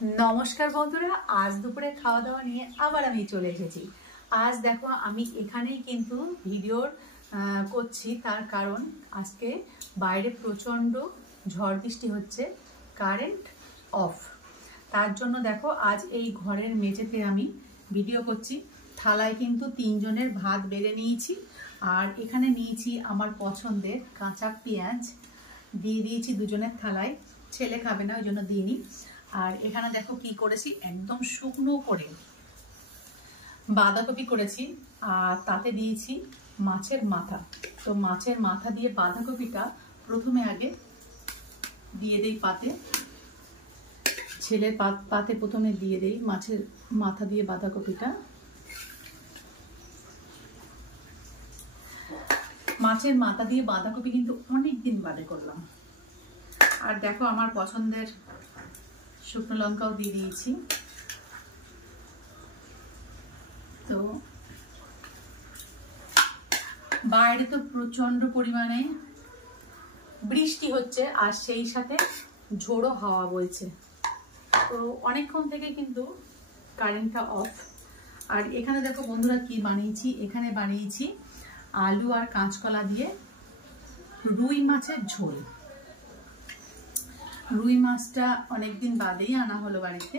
নমস্কার বন্ধুরা, আজ দুপুরে খাওয়া দাওয়া নিয়ে আবার আমি চলে এসেছি। আজ দেখো আমি এখানেই কিন্তু ভিডিওর করছি, তার কারণ আজকে বাইরে প্রচণ্ড ঝড় বৃষ্টি হচ্ছে, কারেন্ট অফ। তার জন্য দেখো আজ এই ঘরের মেঝেতে আমি ভিডিও করছি। থালায় কিন্তু 3 জনের ভাত বেড়ে নিয়েছি, আর এখানে নিয়েছি আমার পছন্দের কাঁচা পেঁয়াজ, দিয়ে দিয়েছি 2 জনের থালায়। ছেলে খাবে না, ওই জন্য দিইনি। আর এখানে দেখো কি করেছি, একদম শুকনো করে বাঁধাকপি করেছি, আর তাতে দিয়েছি মাছের মাথা। তো মাছের মাথা দিয়ে বাঁধাকপিটা প্রথমে আগে দিয়ে দেই পাতে, ছেলের পাতে প্রথমে দিয়ে দেই মাছের মাথা দিয়ে বাঁধাকপিটা। মাছের মাথা দিয়ে বাঁধাকপি কিন্তু অনেক দিন বাদে করলাম। আর দেখো আমার পছন্দের শুকনো লঙ্কাও দিয়ে দিয়েছি। তো বাইরে তো প্রচন্ড পরিমাণে বৃষ্টি হচ্ছে, আর সেই সাথে ঝোড়ো হাওয়া বইছে। তো অনেকক্ষণ থেকে কিন্তু কারেন্টটা অফ। আর এখানে দেখো বন্ধুরা কি বানিয়েছি, এখানে বানিয়েছি আলু আর কাঁচকলা দিয়ে রুই মাছের ঝোল। রুই মাছটা অনেকদিন বাদেই আনা হলো বাড়িতে।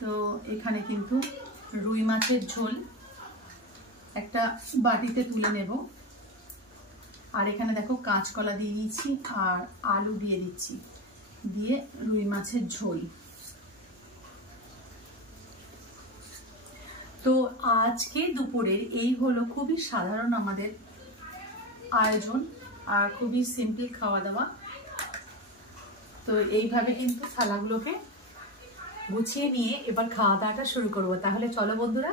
তো এখানে কিন্তু রুই মাছের ঝোল একটা বাটিতে তুলে নেব। আর এখানে দেখো কাঁচকলা দিয়ে দিচ্ছি আর আলু দিয়ে দিচ্ছি, দিয়ে রুই মাছের ঝোল। তো আজকে দুপুরের এই হলো খুবই সাধারণ আমাদের আয়োজন, আর খুবই সিম্পল খাওয়া দাওয়া। তো এইভাবে কিন্তু থালাগুলোকে গুছিয়ে নিয়ে এবার খাওয়া দাওয়াটা শুরু করব। তাহলে চলো বন্ধুরা,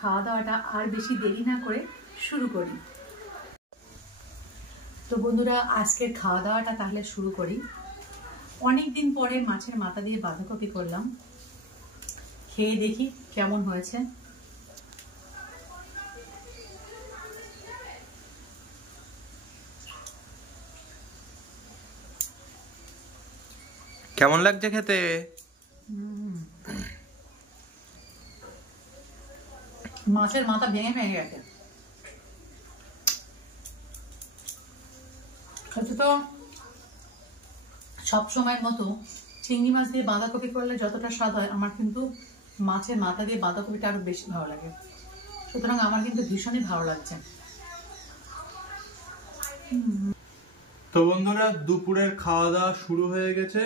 খাওয়া দাওয়াটা আর বেশি দেরি না করে শুরু করি। তো বন্ধুরা, আজকের খাওয়া দাওয়াটা তাহলে শুরু করি। অনেক দিন পরে মাছের মাথা দিয়ে বাঁধাকপি করলাম, খেয়ে দেখি কেমন হয়েছে। কেমন লাগছে খেতে? মাছের মাথা ভেঙে ভেঙে গেছে। তো সব সময়ের মতো চিংড়ি মাছ দিয়ে বাঁধাকপি করলে যতটা স্বাদ হয়, আমার কিন্তু মাছের মাথা দিয়ে বাঁধাকপিটা আরো বেশি ভালো লাগে। সুতরাং আমার কিন্তু ভীষণই ভালো লাগছে। তো বন্ধুরা, দুপুরের খাওয়া দাওয়া শুরু হয়ে গেছে।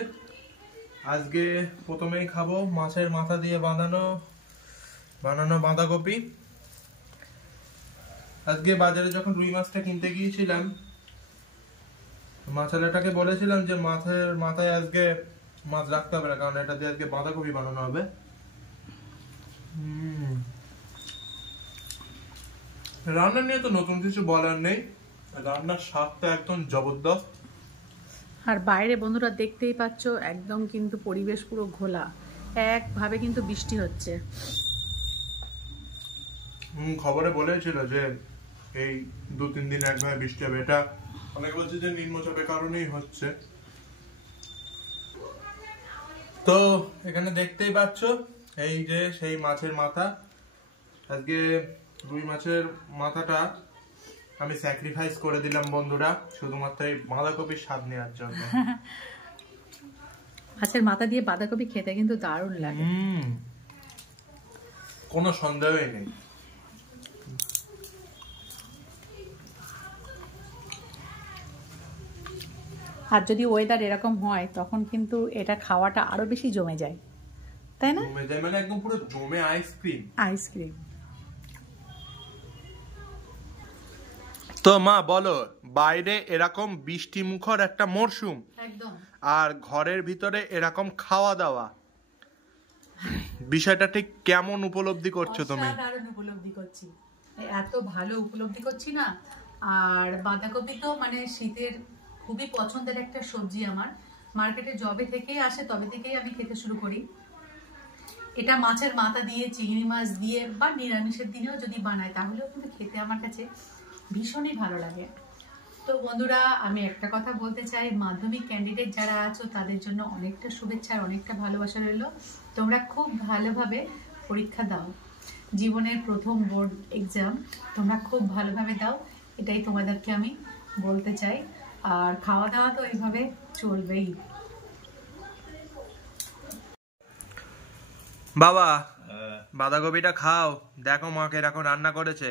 আজকে প্রথমেই খাবো মাছের মাথা দিয়ে বানানো বাঁধাকপি। আজকে বাজারে যখন রুই মাছটা কিনতে গিয়েছিলাম, মাছালাটাকে বলেছিলাম যে মাথায় আজকে মাছ রাখতে হবে না, কারণ এটা দিয়ে আজকে বাঁধাকপি বানানো হবে। রান্না নিয়ে তো নতুন কিছু বলার নেই, রান্নার স্বাদটা একদম জবরদস্ত। আর বাইরে বন্ধুরা দেখতেই পাচ্ছ, একদম কিন্তু পরিবেশ পুরো ঘোলা, একভাবে কিন্তু বৃষ্টি হচ্ছে। খবরে বলেছিল যে এই 2-3 দিন একভাবে বৃষ্টি হবে। এটা অনেকে বলছে যে নিম্নচাপের কারণেই হচ্ছে। তো এখানে দেখতেই পাচ্ছ, এই যে সেই মাছের মাথা। আজকে রুই মাছের মাথাটা আমি স্যাক্রিফাইস করে দিলাম বন্ধুরা, শুধুমাত্র এই বাঁধাকপির স্বাদ নেওয়ার জন্য। মাছের মাথা দিয়ে বাঁধাকপি খেতে কিন্তু দারুণ লাগে, কোনো সন্দেহই নেই। আর যদি ওয়েদার এরকম হয়, তখন কিন্তু এটা খাওয়াটা আরো বেশি জমে যায়, তাই না? জমে যায় মানে একদম পুরো জমে আইসক্রিম। তো মা বলো, বাইরে এরকম বৃষ্টি মুখর একটা মরশুম, একদম, আর ঘরের ভিতরে এরকম খাওয়া দাওয়া, বিষয়টা ঠিক কেমন উপলব্ধি করছো তুমি? অসাধারণ উপলব্ধি করছি, এত ভালো উপলব্ধি করছি না। আর বাঁধাকপি তো মানে শীতের খুবই পছন্দের একটা সবজি আমার। মার্কেটে যবে থেকেই আসে তবে থেকেই আমি খেতে শুরু করি। এটা মাছের মাথা দিয়ে, চিংড়ি মাছ দিয়ে বা নিরামিষের দিনেও যদি বানাই, তাহলেও কিন্তু খেতে আমার কাছে ভীষণই ভালো লাগে। তো বন্ধুরা, আমি একটা কথা বলতে চাই, মাধ্যমিক ক্যান্ডিডেট যারা আছো তাদের জন্য অনেকটা শুভেচ্ছা আর অনেকটা ভালোবাসা রইল। তোমরা খুব ভালোভাবে পরীক্ষা দাও, জীবনের প্রথম বোর্ড এক্সাম তোমরা খুব ভালোভাবে দাও, এটাই তোমাদেরকে আমি বলতে চাই। আর খাওয়া দাওয়া তো এইভাবে চলবেই। বাবা, বাঁধাকপিটা খাও, দেখো মা কিরকম রান্না করেছে।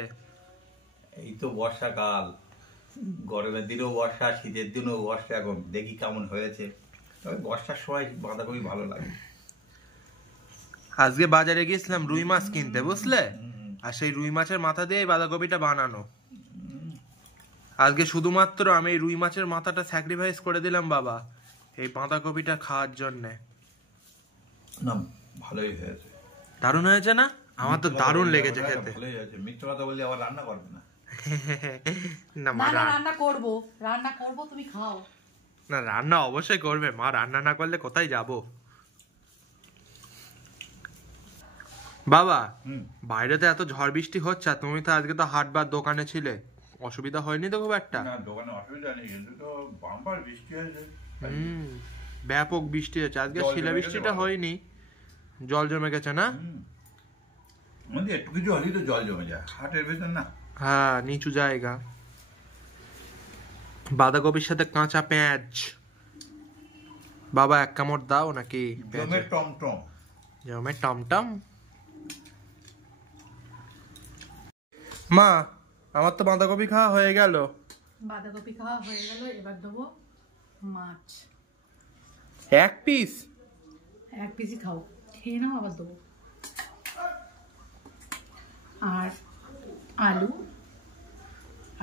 এই তো বর্ষাকাল, গরমের দিনেও বর্ষা, শীতের দিনেও বর্ষা, এখন দেখি কেমন হয়েছে। তবে বর্ষার সময় বাঁধাকপি ভালো লাগে। আজকে বাজারে গেছিলাম রুই মাছ কিনতে, বুঝলে, আর সেই রুই মাছের মাথা দিয়ে বাঁধাকপিটা বানানো। আজকে শুধুমাত্র আমি এই রুই মাছের মাথাটা স্যাক্রিফাইস করে দিলাম বাবা, এই বাঁধাকপিটা খাওয়ার জন্যে। না, ভালোই হয়েছে। দারুণ হয়েছে না? আমার তো দারুণ লেগেছে খেতে। ভালোই হয়েছে। মিথ্যে কথা বললে আবার রান্না করবে না। না মা, রান্না করব, তুমি খাও। না, রান্না অবশ্যই করবে মা, রান্না না করলে কোথায় যাব। বাবা, বাইরে তো এত ঝড় বৃষ্টি হচ্ছে, আর তুমি তো আজকে তো হাটবার দোকানে ছিলে, অসুবিধা হয়নি তো খুব একটা? না, দোকানে অসুবিধা নেই, কিন্তু তো বাম্পার বৃষ্টি হয়েছে। ব্যাপক বৃষ্টি হয়েছে আজকে, জল শিলা জমে বৃষ্টিটা গেছে হয়নি, জল জমে গেছে না? আমাদের একটু কিছু হলেই তো জল জমে যায় হাটের ভেতর, না? হ্যাঁ, নিচু জায়গা। বাঁধাকপির সাথে কাঁচা পেঁয়াজ। বাবা, এক কামড় দাও নাকি? জমে টমটম। জমে টমটম। মা, আমার তো বাঁধাকপি খাওয়া হয়ে গেল। বাঁধাকপি খাওয়া হয়ে গেল, এবার দেবো মাছ। এক পিস? এক পিসই খাও, খেয়ে নাও, আবার দেবো। আর আলু,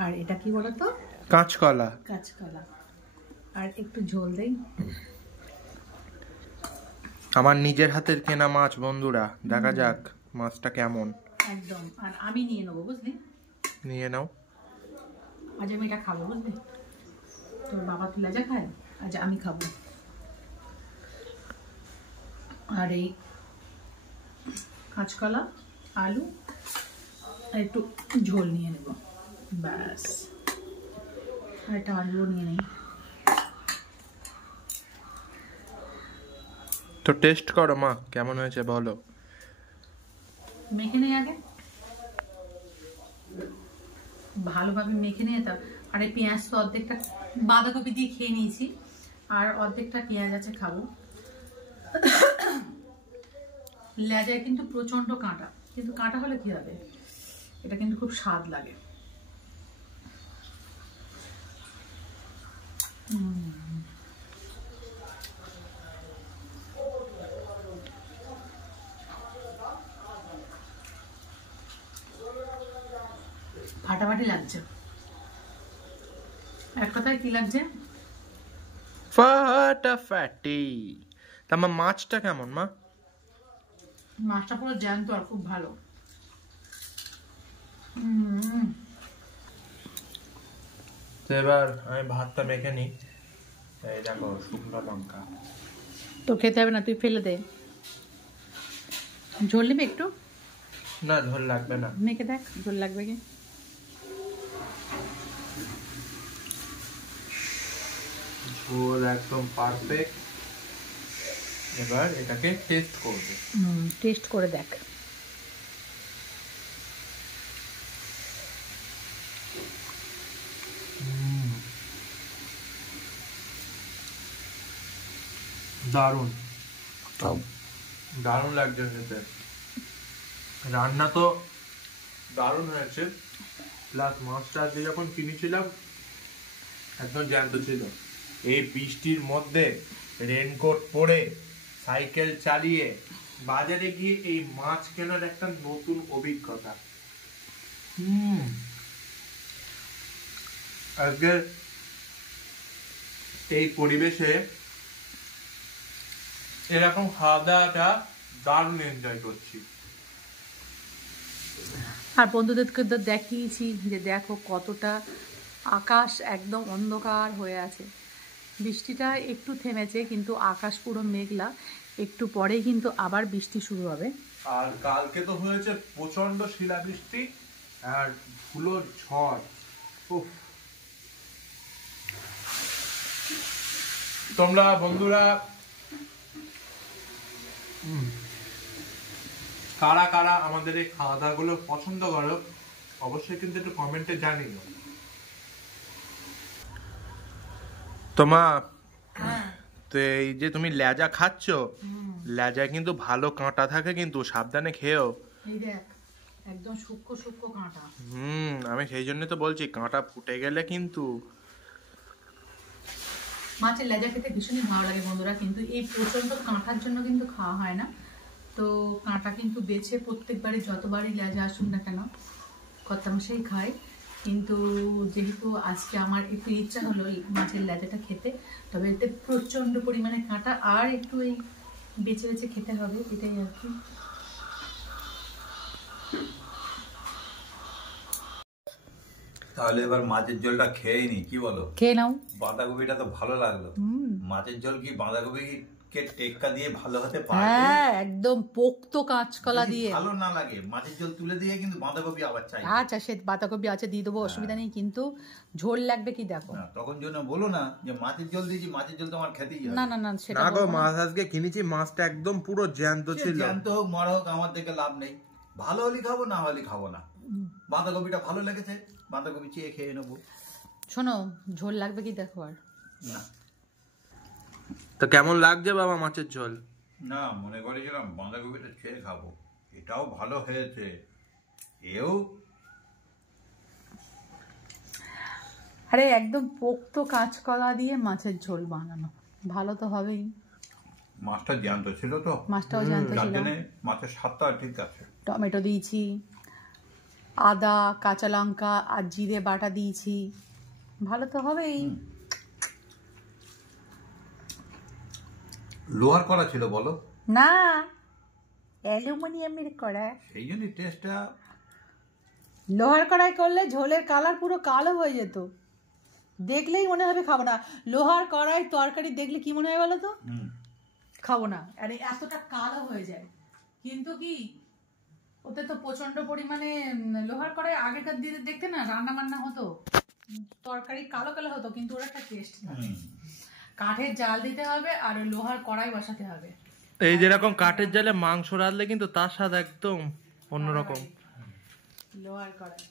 আর এটা কি বলতো, কাঁচকলা। কাঁচকলা, আর একটু ঝোল দেই। আমার নিজের হাতের কেনা মাছ বন্ধুরা, দেখা যাক মাছটা কেমন। একদম। আর আমি নিয়ে নেবো, বুঝলি? নিয়ে নাও। আজ আমি এটা খাবো, বুঝলি? তোর বাবা তুই লাজা খায়, আজ আমি খাবো। আর এই কাঁচকলা, আলু, আর একটু ঝোল নিয়ে নেব, ব্যাস। আর একটা আলুও নিয়ে নেই। তো টেস্ট করো মা, কেমন হয়েছে বলো। মেখে নেই আগে, ভালোভাবে মেখে নিয়ে। আর এই পেঁয়াজ তো অর্ধেকটা বাঁধাকপি দিয়ে খেয়ে নিয়েছি, আর অর্ধেকটা পেঁয়াজ আছে খাবো। লেজায় কিন্তু প্রচন্ড কাঁটা, কিন্তু কাঁটা হলে কি হবে, এটা কিন্তু খুব স্বাদ লাগে। ফাটাফাটি লাগছে, এক কথায় কি লাগছে, ফাটাফাটি। তা মা, মাছটা কেমন মা? মাছটা পুরো জ্যান্ত আর খুব ভালো। তো এবার আমি ভাতটা মেখে নিই। এই দেখো, শুকনো লঙ্কা। তো খেতে হবে না, তুই ফেলে দে। ঝোল নিবি একটু? না, ঝোল লাগবে না। মেখে দেখ ঝোল লাগবে কি। ঝোল একদম পারফেক্ট। এবার এটাকে টেস্ট করব। টেস্ট করে দেখ। দারুণ, দারুণ লাগছে খেতে। রান্না তো দারুণ হয়েছে, প্লাস মাছটা আজকে যখন কিনেছিলাম একদম জ্যান্ত ছিল। এই বৃষ্টির মধ্যে রেনকোট পরে সাইকেল চালিয়ে বাজারে গিয়ে এই মাছ কেনার একটা নতুন অভিজ্ঞতা। আজকে এই পরিবেশে এরকম খাওয়া দাওয়াটা দারুণ এনজয় করছি। আর বন্ধুদেরকে তো দেখিয়েছি যে দেখো কতটা আকাশ একদম অন্ধকার হয়ে আছে। বৃষ্টিটা একটু থেমেছে, কিন্তু আকাশ পুরো মেঘলা, একটু পরেই কিন্তু আবার বৃষ্টি শুরু হবে। আর কালকে তো হয়েছে প্রচন্ড শিলাবৃষ্টি আর ধুলোর ঝড়। উফ, তোমরা বন্ধুরা কারা কারা আমাদের এই খাওয়া দাওয়া গুলো পছন্দ করো অবশ্যই কিন্তু একটু কমেন্টে জানিও। তোমা তো এই যে তুমি লেজা খাচ্ছ, লেজায় কিন্তু ভালো কাঁটা থাকে, কিন্তু সাবধানে খেও। এই দেখ একদম সূক্ষ্ম সূক্ষ্ম কাঁটা। আমি সেই জন্য তো বলছি কাঁটা ফুটে গেলে কিন্তু। মাছের লেজা খেতে ভীষণই ভালো লাগে বন্ধুরা, কিন্তু এই প্রচন্ড কাঁটার জন্য কিন্তু খাওয়া হয় না। তো কাঁটা কিন্তু বেছে প্রত্যেকবারই যতবারই লেজা আসুন না কেন কর্তামশাই খায়, কিন্তু যেহেতু আজকে আমার একটু ইচ্ছা হলো এই মাছের লেজাটা খেতে, তবে এতে প্রচন্ড পরিমাণে কাঁটা আর একটু এই বেছে বেছে খেতে হবে, এটাই আর কি। তাহলে এবার মাছের ঝোলটা খেয়ে নি, কি বলো? খেয়ে নাও। বাঁধাকপিটা তো ভালো লাগলো। মাছের ঝোল কি বাঁধাকপিকে টেক্কা দিয়ে ভালো হতে পারে? হ্যাঁ একদম পোক্ত কাঁচকলা দিয়ে। ভালো না লাগে মাছের ঝোল তুলে দিয়ে কিন্তু বাঁধাকপি আবার চাই। আচ্ছা সে বাঁধাকপি আছে দিয়ে দেবো, অসুবিধা নেই, কিন্তু ঝোল লাগবে কি দেখো। তখন জন্য বলো না যে মাছের ঝোল দিয়েছি, মাছের ঝোল তো আমার খেতেই হবে। না না না সেটা না গো, মাছ আজকে কিনেছি, মাছটা একদম পুরো জ্যান্ত ছিল। জ্যান্ত হোক মরা হোক আমার থেকে লাভ নেই, ভালো হলে খাবো, না হলে খাবো না। বাঁধাকপিটা ভালো লেগেছে, বাঁধাকপি চেয়ে খেয়ে নেবো। শোনো ঝোল লাগবে কি দেখো। আর না তো কেমন লাগছে বাবা মাছের ঝোল? না, মনে করেছিলাম বাঁধাকপিটা ছেড়ে খাবো, এটাও ভালো হয়েছে। এও আরে একদম পোক্ত কাঁচকলা দিয়ে মাছের ঝোল বানানো, ভালো তো হবেই। মাছটা জ্যান্ত ছিল তো, মাছটাও জ্যান্ত ছিল, মাছের স্বাদটা ঠিক আছে। টমেটো দিয়েছি, আদা কাঁচা লঙ্কা আর জিরে বাটা দিয়েছি, ভালো তো হবেই। লোহার কড়া ছিল বলো? না অ্যালুমিনিয়ামের কড়া। সেই জন্য টেস্টটা। লোহার কড়াই করলে ঝোলের কালার পুরো কালো হয়ে যেত, দেখলেই মনে হবে খাবো না। লোহার কড়াই তরকারি দেখলে কি মনে হয় বলো তো, খাবো না, আরে এতটা কালো হয়ে যায়। কিন্তু কি ওতে তো প্রচন্ড পরিমাণে লোহার কড়াই আগেকার দিনে দেখতে না রান্না বান্না হতো, তরকারি কালো কালো হতো, কিন্তু ওর একটা টেস্ট থাকে। কাঠের জাল দিতে হবে আর লোহার কড়াই বসাতে হবে। এই যেরকম কাঠের জালে মাংস রাঁধলে কিন্তু তার স্বাদ একদম অন্যরকম। লোহার কড়াই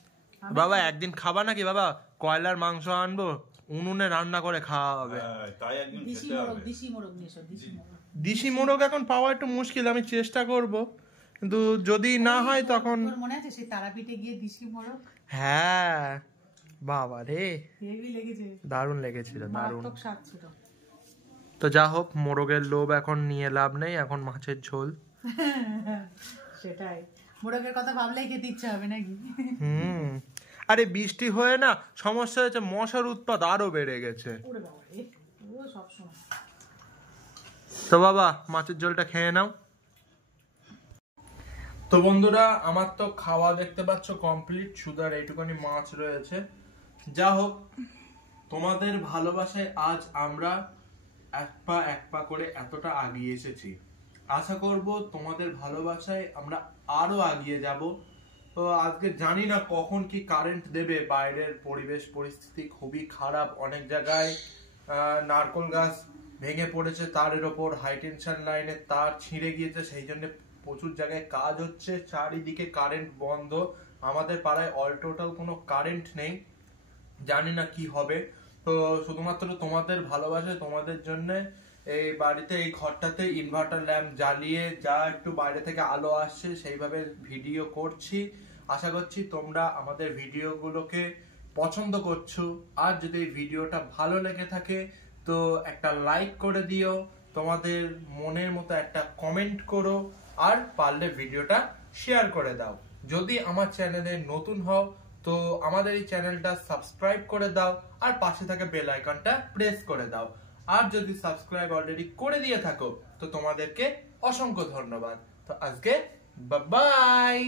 বাবা একদিন খাবা নাকি বাবা? কয়লার মাংস আনবো, উনুনে রান্না করে খাওয়া হবে। তাই একদিন দিশি খেতে হবে। মোরগ নিয়ে এসো, দিশি মোরগ। দিশি মোরগ এখন পাওয়া একটু মুশকিল, আমি চেষ্টা করব, কিন্তু যদি না হয় তখন। তোর মনে আছে সেই তারাপীঠে গিয়ে দিশি মোরগ? হ্যাঁ বাবা রে, হেভি লেগেছে, দারুণ লেগেছিল, দারুণ। মারাত্মক স্বাদ ছিল। তো যা হোক, মোরগের লোভ এখন নিয়ে লাভ নেই, এখন মাছের ঝোল। সেটাই, মোরগের কথা ভাবলেই খেতে ইচ্ছা হবে নাকি? আরে বৃষ্টি হয়ে না সমস্যা হয়েছে, মশার উৎপাত আরো বেড়ে গেছে। ওরে বাবা রে, ও সব সময়। তো বাবা মাছের ঝোলটা খেয়ে নাও। তো বন্ধুরা আমার তো খাওয়া দেখতে পাচ্ছ কমপ্লিট, শুধু আর এইটুখানি মাছ রয়েছে। যা হোক, তোমাদের ভালোবাসায় আজ আমরা এক পা করে এতটা আগিয়ে এসেছি। আশা করব তোমাদের ভালোবাসায় আমরা আরো আগিয়ে যাব। তো আজকে জানি না কখন কি কারেন্ট দেবে, বাইরের পরিবেশ পরিস্থিতি খুবই খারাপ, অনেক জায়গায় নারকোল গাছ ভেঙে পড়েছে, তারের ওপর হাই টেনশন লাইনের তার ছিঁড়ে গিয়েছে, সেই জন্য প্রচুর জায়গায় কাজ হচ্ছে, চারিদিকে কারেন্ট বন্ধ। আমাদের পাড়ায় অল টোটাল কোনো কারেন্ট নেই, জানি না কি হবে। তো শুধুমাত্র তোমাদের ভালোবাসায়, তোমাদের জন্য এই বাড়িতে এই ঘরটাতে ইনভার্টার ল্যাম্প জ্বালিয়ে যা একটু বাইরে থেকে আলো আসছে সেইভাবে ভিডিও করছি। আশা করছি তোমরা আমাদের ভিডিওগুলোকে পছন্দ করছো। আর যদি এই ভিডিওটা ভালো লেগে থাকে তো একটা লাইক করে দিও, তোমাদের মনের মতো একটা কমেন্ট করো, আর পারলে ভিডিওটা শেয়ার করে দাও। যদি আমার চ্যানেলে নতুন হও তো আমাদের এই চ্যানেলটা সাবস্ক্রাইব করে দাও, আর পাশে থাকা বেল আইকনটা প্রেস করে দাও। আর যদি সাবস্ক্রাইব অলরেডি করে দিয়ে থাকো তো তোমাদেরকে অসংখ্য ধন্যবাদ। তো আজকে বাই বাই।